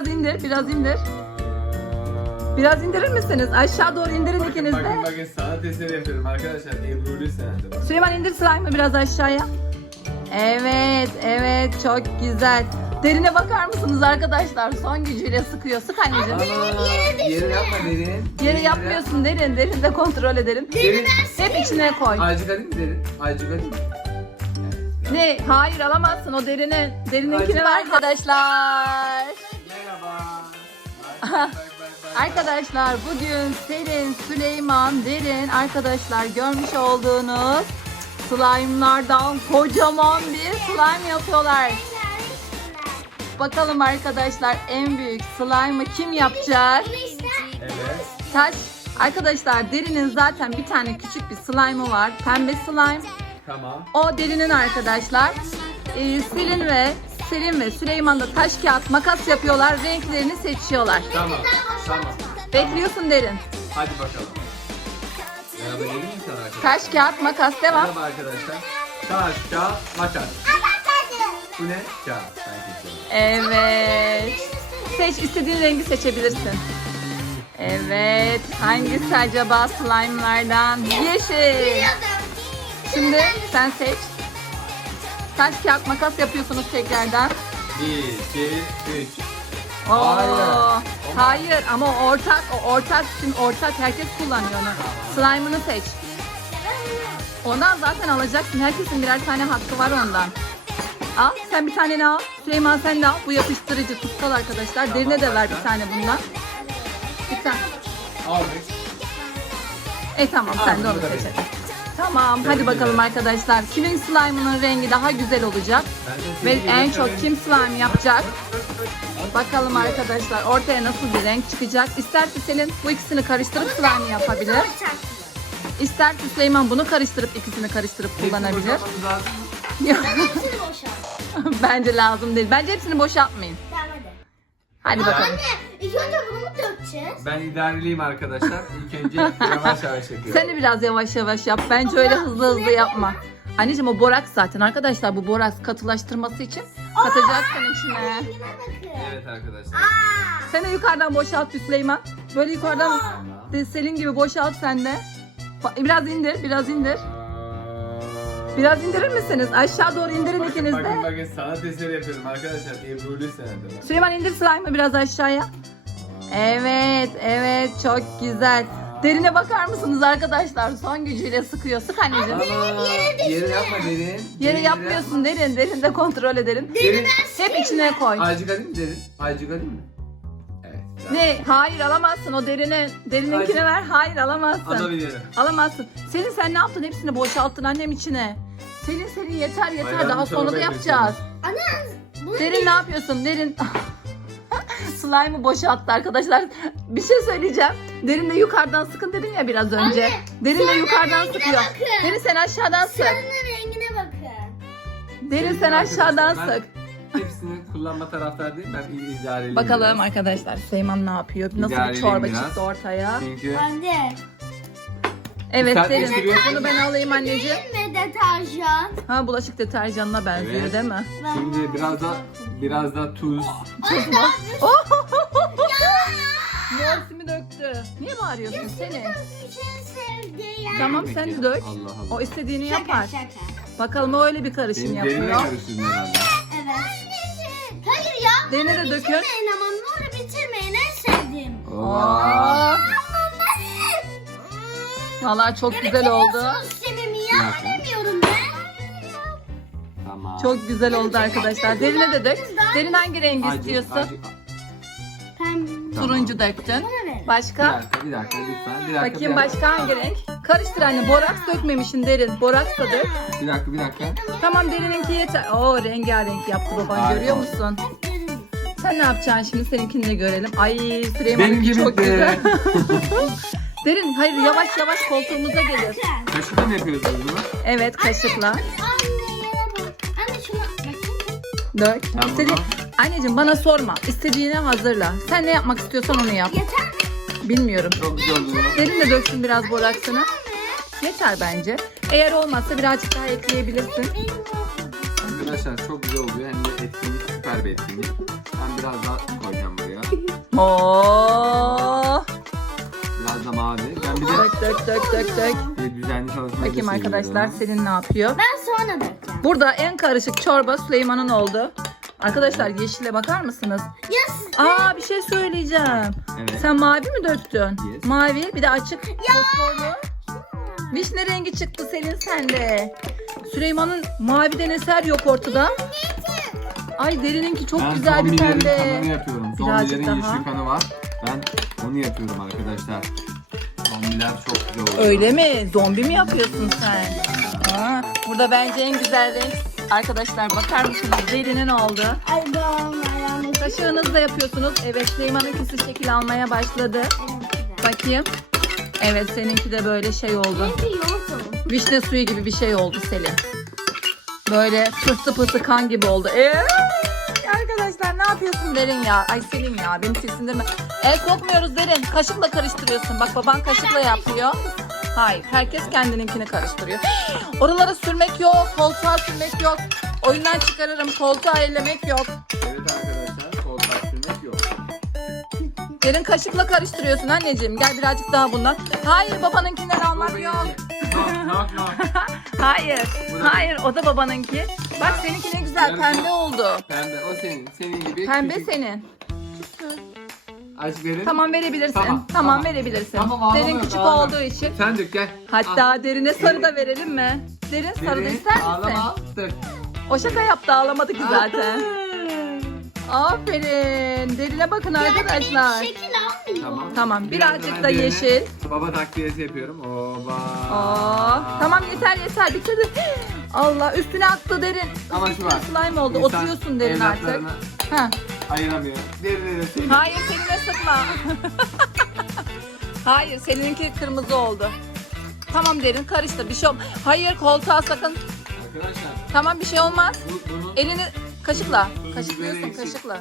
Biraz indir, biraz indir. Biraz indirir misiniz? Aşağı doğru indirin ikiniz Bakın de. bakın sanat eseri yapıyorum arkadaşlar. Ebru'lu sanatı. Süleyman indir slime'ı biraz aşağıya. Evet, evet çok güzel. Derine bakar mısınız arkadaşlar? Son gücüyle sıkıyor. Sık anneciğim. Ama yere yapma derin. Yere yapmıyorsun derin. Derin de kontrol edelim. Derin. Hep içine koy. Aycık alayım mı derin? Aycık alayım mı? Ne? Hayır alamazsın. O derine, derininkini ver arkadaşlar. Arkadaşlar bugün Selin, Süleyman, Derin arkadaşlar görmüş olduğunuz slime'lardan kocaman bir slime yapıyorlar. Bakalım arkadaşlar en büyük slime'ı kim yapacak? Evet. Taş. Arkadaşlar Derin'in zaten bir tane küçük bir slime'ı var. Pembe slime. Tamam. O Derin'in arkadaşlar. Ee, Selin ve Selin ve Süleyman da taş kağıt makas yapıyorlar. Renklerini seçiyorlar. Tamam. Tamam. Bekliyorsun Derin. Hadi bakalım. Merhaba derin mi sana arkadaşlar? Taş kağıt makas devam. Merhaba arkadaşlar. Taş, kağıt, makas. Bu ne? Kağıt. Ben seçiyorum. Evet. Seç istediğin rengi seçebilirsin. Evet. Hangisi acaba slime'lardan? Yeşil. Şimdi sen seç. Taş kağıt makas yapıyorsunuz tekrardan. Bir, iki, üç. Oo. Hayır. Hayır ama o ortak, o ortak şimdi ortak herkes kullanıyor onu. Slime'ını seç. Ondan zaten alacaksın. Herkesin birer tane hakkı var ondan. Al sen bir tane al. Süleyman sen de al. Bu yapıştırıcı tutkal arkadaşlar. Derine de ver bir tane bundan. Bir tane. Aldık. E tamam sen de onu bunu Tamam hadi bakalım arkadaşlar. Kimin slime'ının rengi daha güzel olacak? Ve en çok kim slime yapacak? Bakalım arkadaşlar ortaya nasıl bir renk çıkacak. İsterse Selin bu ikisini karıştırıp slime yapabilir. İsterse Süleyman bunu karıştırıp ikisini karıştırıp kullanabilir. Bence lazım değil. Bence hepsini boşaltmayın. Hadi. Bakalım. Anne ilk önce bunu mu dökeceğiz? Ben idariliyim arkadaşlar. İlk önce yavaş yavaş yapıyorum. Sen de biraz yavaş yavaş yap. Bence öyle hızlı hızlı yapma. Anneciğim o boraks zaten arkadaşlar bu boraks katılaştırması için katacaksın içine. Yine bakın. Evet arkadaşlar. Sen de yukarıdan boşalt Süleyman. Böyle yukarıdan Selin gibi boşalt sen de. Biraz indir, biraz indir. Biraz indirir misiniz? Aşağı doğru indirin ikiniz Bakın de. bakın sanat eseri yapıyorum arkadaşlar. Ebru'lu sanatı. Süleyman indir slime'ı biraz aşağıya. Evet, evet çok güzel. Derine bakar mısınız arkadaşlar? Son gücüyle sıkıyor. Sık anneciğim. Ama yere yapma derin. Yere Derin yapmıyorsun derin. Derin de kontrol edelim. Derin. Hep içine koy. Aycık alayım mı derin? Aycık alayım mı? Evet. Ne? Hayır alamazsın. O derine, derininkini Hadi. ver. Hayır alamazsın. Alabilirim. Alamazsın. Selin sen ne yaptın? Hepsini boşalttın annem içine. Selin Selin yeter yeter. Hayır, Daha bu sonra da yapacağız. Anne bunu Derin ne yapıyorsun? Derin Slime'ı boşalttı arkadaşlar. Bir şey söyleyeceğim. Derin de yukarıdan sıkın dedin ya biraz önce. Anne, Derin de sen yukarıdan rengine sıkıyor. bakın. Derin sen aşağıdan sık. Sarının rengine bakın. Derin sen aşağıdan Ben sık. Hepsini kullanma taraftar değil ben i- idareliyim Bakalım biraz. arkadaşlar Süleyman ne yapıyor? Nasıl bir İdareliyim çorba biraz. çıktı ortaya? Çünkü Anne. Evet Sen değiştiriyorsun. Bunu ben alayım anneciğim. Değil mi deterjan? Ha bulaşık deterjanına benziyor Evet. değil mi? şimdi biraz da biraz da tuz. Morsimi döktü. Niye bağırıyorsun seni? Bir şey sevdi ya. Tamam sen dök. Allah Allah. O istediğini Şaka yapar. şaka. Bakalım o öyle bir karışım Benim derine yapıyor. karıştırdın herhalde. Evet. Hayır ya. Derine de dökün. Bitirmeyin ama bunu bitirmeyin en sevdiğim. Aa, Vallahi çok güzel oldu. Demiyorum ben. Tamam. Çok güzel oldu arkadaşlar. Derine de dök. Derin hangi rengi Acı- istiyorsun? acı- Pembe. Tamam. Turuncu döktün. Bir Başka? dakika, bir dakika lütfen. Bir dakika, Bakayım bir dakika. başka hangi renk? Karıştır anne. Boraks dökmemişsin derin. Boraks da dök. Bir dakika, bir dakika. Tamam derininki yeter. Oo rengarenk yaptı baban Harika. görüyor musun? Sen ne yapacaksın şimdi seninkini de görelim. Ay Süleyman'ınki Benimki çok güzel. derin hayır yavaş yavaş koltuğumuza gelir. Kaşıkla mı yapıyoruz biz bunu? Evet kaşıkla. Anne yere bak. Anne şuna bakın. Dök. Tamam. İstedi... Anneciğim bana sorma. İstediğini hazırla. Sen ne yapmak istiyorsan onu yap. Yeter mi? Bilmiyorum. Çok güzel oldu. Derin de döksün biraz boraksını. Yeter bence. Eğer olmazsa birazcık daha ekleyebilirsin. Arkadaşlar çok güzel oluyor. Hem de etkinlik süper bir etkinlik. Ben biraz daha koyacağım buraya. Oo. Da mavi. Ben bir de Dök dök dök dök dök. bir düzenli çalışmayı da Bakayım arkadaşlar seviyorum. Selin ne yapıyor? Ben sonra dökeceğim. Burada en karışık çorba Süleyman'ın oldu. Arkadaşlar yeşile bakar mısınız? Ya siz Aa bir şey söyleyeceğim. Evet. Sen mavi mi döktün? Yes. Mavi bir de açık fosforlu. Vişne rengi çıktı Selin sende. Süleyman'ın maviden eser yok ortada. Ay derininki çok ben güzel bir zombilerin pembe. kanını yapıyorum. Birazcık Zombilerin daha. yeşil kanı var. Ben onu yapıyorum arkadaşlar. Zombiler çok güzel oluyor. Öyle mi? Zombi mi yapıyorsun sen? Aa, burada bence en güzel renk arkadaşlar bakar mısınız? Derinin oldu. Kaşığınızla yapıyorsunuz. Evet Süleyman'ınkisi şekil almaya başladı. Bakayım. Evet seninki de böyle şey oldu. Vişne suyu gibi bir şey oldu Selin. Böyle pıhtı pıhtı kan gibi oldu. Ee, arkadaşlar ne yapıyorsun Derin ya? Ay Selin ya beni tiksindirme. El kokmuyoruz Derin. Kaşıkla karıştırıyorsun. Bak baban kaşıkla yapıyor. Hayır herkes kendininkini karıştırıyor. Oralara sürmek yok. Koltuğa sürmek yok. Oyundan çıkarırım. Koltuğa ellemek yok. Evet arkadaşlar. Kol sürmek yok. Derin kaşıkla karıştırıyorsun anneciğim. Gel birazcık daha bundan. Hayır babanınkinden almak yok. Hayır. Hayır o da babanınki. Bak seninki ne güzel Yarın- pembe oldu. Pembe o senin. Senin gibi Pembe küçük. senin. Aç verin. Tamam verebilirsin. Tamam, Tamam, tamam. verebilirsin. Tamam, ağlama Derin küçük ağlama. olduğu için. Sen dök gel. Hatta derine sarı da verelim mi? Derin sarı da Derin, ister misin? Ağlama. Dök. O şaka yaptı ağlamadı ki zaten. Aferin. Derine bakın arkadaşlar. Şekil. Tamam. Tamam Biraz birazcık da yeşil. Baba takviyesi yapıyorum. Oba. Aa, tamam yeter yeter bitirdi. Allah üstüne attı derin. Ama şu var. Slime oldu. İnsan Oturuyorsun derin artık. evlatlarını Ha. Ayıramıyor. Derine de Hayır seninle sıkma. Hayır seninki kırmızı oldu. Tamam derin karıştır bir şey olmaz. Hayır koltuğa sakın. Arkadaşlar Tamam bir şey olmaz. bu, bunu Elini kaşıkla. Kaşıklıyorsun kaşıkla.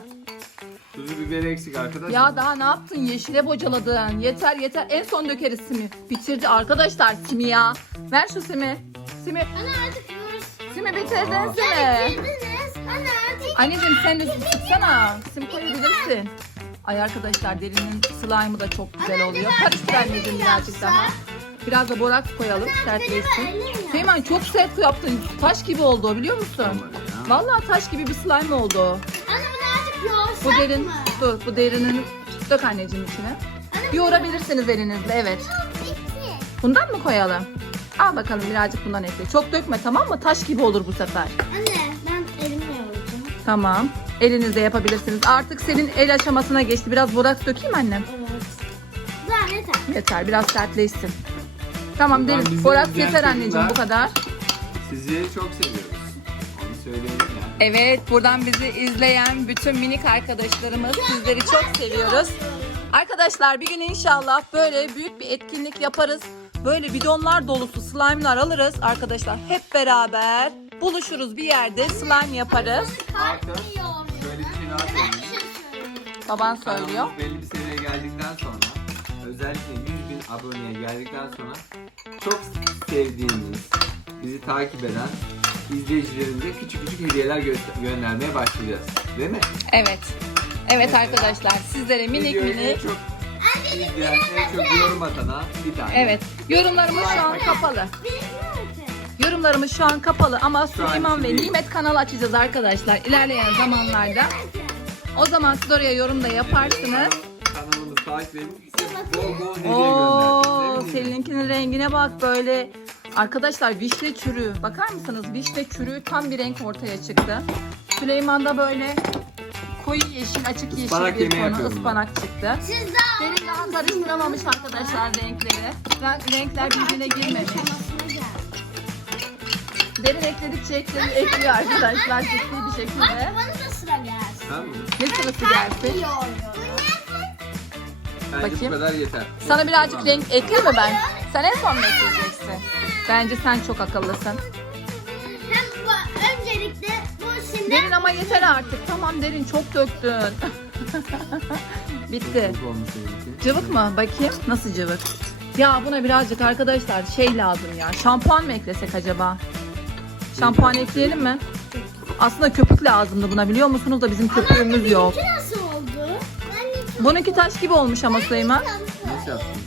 Tuzu biberi eksik arkadaşlar. Ya daha ne yaptın? Yeşile bocaladın. Yeter yeter. En son dökeriz simi. Bitirdi arkadaşlar simi ya. Ver şu simi. Simi. Anne artık yoğurt. Simi bitirdin Aa. simi. Bitirdiniz. Anne artık. Anneciğim sen de sıksana. Sim koyabilirsin. Ay arkadaşlar derinin slime'ı da çok güzel oluyor. Karıştır anneciğim birazcık daha. Biraz da boraks koyalım sertleşsin. Seyman çok sert yaptın. Taş gibi oldu biliyor musun? Vallahi taş gibi bir slime oldu. Bu derin, mı? dur bu derinin dök anneciğim içine. Yoğurabilirsiniz elinizle evet. Bundan mı koyalım? Al bakalım birazcık bundan ekle. Çok dökme tamam mı? Taş gibi olur bu sefer. Anne ben elimle yoğuracağım. Tamam. Elinizle yapabilirsiniz. Artık senin el aşamasına geçti. Biraz boraks dökeyim annem. Evet. Daha yeter. Yeter biraz sertleşsin. Tamam Buradan derin. bizi Boraks izleyen yeter anneciğim çocuklar- bu kadar. Sizi çok seviyoruz. Evet buradan bizi izleyen bütün minik arkadaşlarımız sizleri çok seviyoruz. Arkadaşlar bir gün inşallah böyle büyük bir etkinlik yaparız. Böyle bidonlar dolusu slime'lar alırız arkadaşlar. Hep beraber buluşuruz bir yerde slime yaparız. Söyleyeyim. Baban söylüyor. Belli bir seviyeye geldikten sonra özellikle 100 bin aboneye geldikten sonra çok sevdiğimiz, bizi takip eden izleyicilerimize küçük küçük hediyeler gö- göndermeye başlayacağız. Değil mi? Evet. Evet arkadaşlar sizlere minik Videoyu en minik. çok izleyen, en çok yorum atana bir tane. Evet. Yorumlarımız şu an kapalı. Yorumlarımız şu an kapalı ama Süleyman ve. Nimet kanalı açacağız arkadaşlar ilerleyen zamanlarda. O zaman siz oraya yorum da yaparsınız. Kanalımızı takip edin. Bol bol hediye Oo, gönderdik. değil mi? Selin'inkinin rengine bak böyle. Arkadaşlar vişne çürüğü. Bakar mısınız? Vişne çürüğü tam bir renk ortaya çıktı. Süleyman'da böyle koyu yeşil, açık yeşil Ispanak bir yemeği konu yapıyorum ben. ıspanak çıktı. Siz daha Derin daha karıştıramamış arkadaşlar renkleri. Renk- Renkler birbirine girmemiş. Derin ekledikçe ekleri ekliyor arkadaşlar ciddi bir şekilde. Bana da sıra gelsin. Tamam mı? Ne sırası gelsin? Bence Bakayım. bu kadar yeter. Sana birazcık renk ekleyeyim mi ben? Sen en son mu ekleyeceksin? Bence sen çok akıllısın. Hem bu, öncelikle bu şimdi Derin ama yeter artık. Tamam derin çok döktün. Bitti. Çok olmuş benimki. Cıvık mı? Bakayım. Nasıl cıvık? Ya buna birazcık arkadaşlar şey lazım ya. Şampuan mı eklesek acaba? Şampuan ekleyelim mi? Aslında köpük lazımdı buna biliyor musunuz da bizim köpüğümüz yok. benimki nasıl oldu? Benimki Bununki taş gibi olmuş ama Süleyman. Nasıl yaptın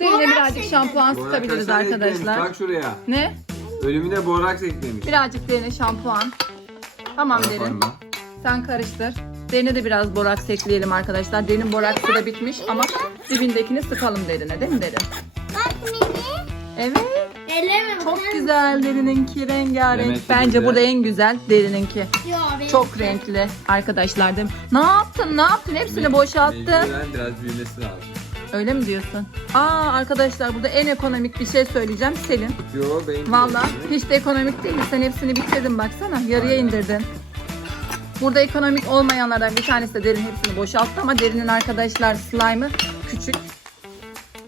Derine birazcık şampuan Borak sıkabiliriz kaşar eklemiş, arkadaşlar. Bak şuraya. Ne? Ölümüne boraks eklemiş. Birazcık derine şampuan. Tamam derin. Sen karıştır. Derine de biraz boraks ekleyelim arkadaşlar. Derinin boraksı da bitmiş ama dibindekini sıkalım derine değil mi derin? Bak mini. Evet. Eleme Çok güzel derininki rengarenk. Demek ki Bence güzel. burada en güzel derininki. Yo, benim- Çok renkli arkadaşlar değil mi? Ne yaptın? Ne yaptın? Hepsini boşalttın. Mecburen biraz büyümesi lazım. Öyle mi diyorsun? Aa arkadaşlar burada en ekonomik bir şey söyleyeceğim. Selin. Yo benim Valla hiç de ekonomik değil. Sen hepsini bitirdin baksana. Yarıya Aynen. indirdin. Burada ekonomik olmayanlardan bir tanesi de derin hepsini boşalttı ama derinin arkadaşlar slime'ı küçük.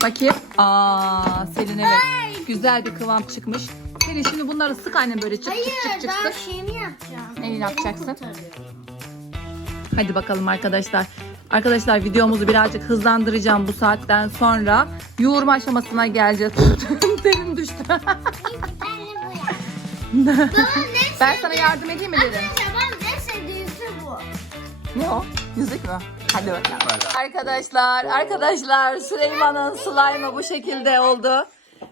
Bakayım. Aa Selin evet. Güzel bir kıvam çıkmış. Selin şimdi bunları sık annem böyle çık çık çık Hayır çık daha sık. şeyimi yapacağım. Neyini yapacaksın? Hadi bakalım arkadaşlar. Arkadaşlar videomuzu birazcık hızlandıracağım bu saatten sonra. Yoğurma aşamasına geleceğiz. Derin düştü. Anne bu ya. Baba ne? ben sana yardım edeyim mi derin? Babam ne sevdiğisi bu. Ne o? Yüzük mü? Hadi bakalım. Arkadaşlar, arkadaşlar Süleyman'ın slime'ı bu şekilde oldu.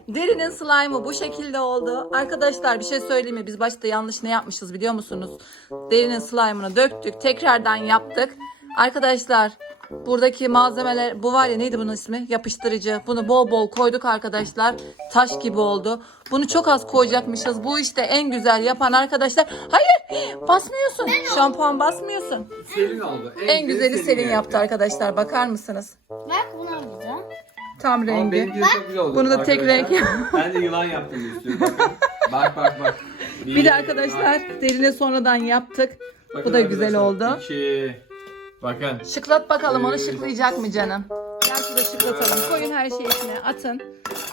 Derin'in slime'ı bu şekilde oldu. Arkadaşlar bir şey söyleyeyim mi? Biz başta yanlış ne yapmışız biliyor musunuz? Derin'in slime'ını döktük. Tekrardan yaptık. Arkadaşlar buradaki malzemeler bu var ya neydi bunun ismi? Yapıştırıcı. Bunu bol bol koyduk arkadaşlar. Taş gibi oldu. Bunu çok az koyacakmışız. Bu işte en güzel yapan arkadaşlar. Hayır basmıyorsun. Şampuan basmıyorsun. Selin oldu. En güzeli Selin yaptı arkadaşlar. Bakar mısınız? Bak bunu alacağım. Tam Ama rengi. benimki de çok güzel oldu. Bunu da tek arkadaşlar. renk. Ben de yılan yaptım istiyorum. Bakın. Bak bak bak. Bir de arkadaşlar derine sonradan yaptık. Bu da güzel oldu. İki. Bakın. Şıklat bakalım onu şıklayacak mı canım? Gel şurada şıklatalım. Koyun her şeyi içine. Atın.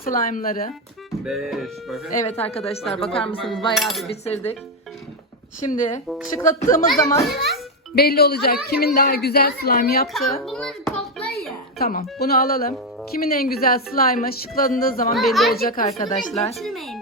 Slime'ları. Beş. Bakın. Evet arkadaşlar Bakın, bakar bakın, mısınız? bakın, Bayağı bakın. bir bitirdik. Şimdi şıklattığımız zaman belli olacak kimin daha güzel slime yaptı. Bunları toplayın. Tamam bunu alalım. Kimin en güzel slime'ı şıklandığı zaman belli olacak arkadaşlar. Geçirmeyin